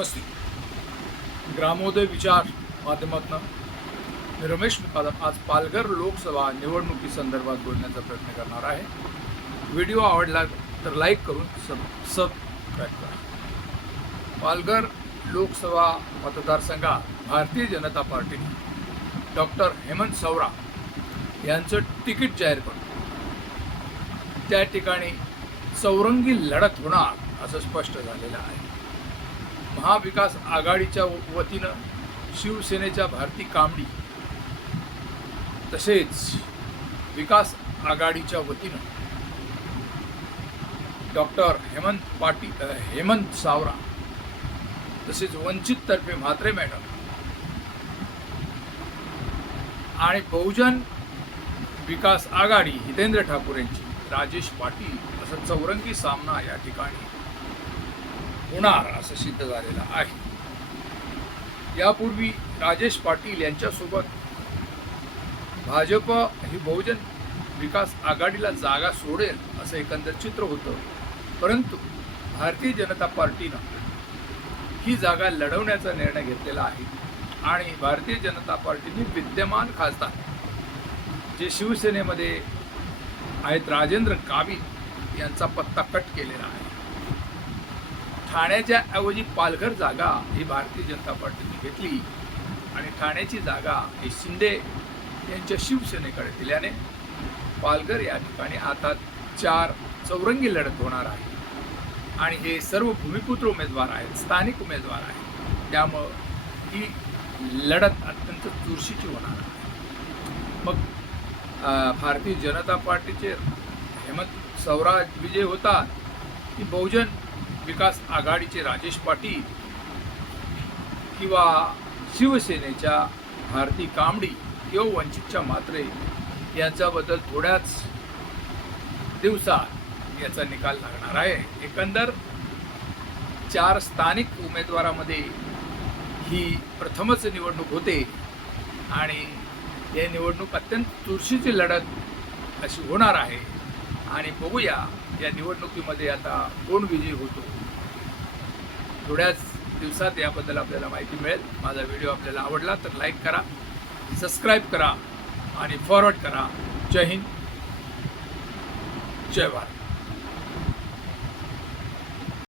असतील ग्रामोदय विचार माध्यमातून रमेश मुकादम आज पालघर लोकसभा निवडणुकीसंदर्भात बोलण्याचा प्रयत्न करणार आहे. व्हिडिओ आवडला तर लाईक करून सब सबस्क्राईब करा. पालघर लोकसभा मतदारसंघात भारतीय जनता पार्टीने डॉक्टर हेमंत सवरा यांचं तिकीट जाहीर करून त्या ठिकाणी चौरंगी लढत होणार असं स्पष्ट झालेलं आहे. महाविकास आघाडीच्या वतीनं शिवसेनेच्या भारती कांबडी तसेच विकास आघाडीच्या वतीनं डॉक्टर हेमंत पाटील हेमंत सावरा तसेच वंचिततर्फे म्हात्रे मॅडम आणि बहुजन विकास आघाडी हितेंद्र ठाकूर यांची राजेश पाटील असं चौरंगी सामना या ठिकाणी होणार असं सिद्ध झालेलं आहे. यापूर्वी राजेश पाटील यांच्यासोबत भाजप ही बहुजन विकास आघाडीला जागा सोडेल असं एकंदर चित्र होतं. परंतु भारतीय जनता पार्टीनं ही जागा लढवण्याचा निर्णय घेतलेला आहे आणि भारतीय जनता पार्टीने विद्यमान खासदार जे शिवसेनेमध्ये आहेत राजेंद्र गावित यांचा पत्ता कट केलेला आहे. ठाण्याच्या ऐवजी पालघर जागा ही भारतीय जनता पार्टीने घेतली. आणि ठाण्याची जागा ही शिंदे यांच्या शिवसेनेकडे दिल्याने पालघर या ठिकाणी आता चार चौरंगी लढत होणार आहे. आणि हे सर्व भूमिपुत्र उमेदवार आहेत स्थानिक उमेदवार आहेत. त्यामुळं ही लढत अत्यंत चुरशीची होणार आहे. मग भारतीय जनता पार्टीचे हेमंत स्वराज विजय होतात. की बहुजन विकास आघाडीचे राजेश पाटील किंवा शिवसेनेच्या भारती कांबडी किंवा वंचितच्या मात्रे यांच्याबद्दल थोड्याच दिवसात याचा निकाल लागणार आहे. एकंदर चार स्थानिक उमेदवारामध्ये ही प्रथमच निवडणूक होते आणि ही निवडणूक अत्यंत चुरशीची लढत अशी होणार आहे. आणि बघूया या निवडणुकीमध्ये आता कोण विजयी होतो. थोड्याच दिवसात याबद्दल आपल्याला माहिती मिळेल. माझा व्हिडिओ आपल्याला आवडला तर लाईक करा सबस्क्राईब करा आणि फॉरवर्ड करा. जय हिंद. जय भारत.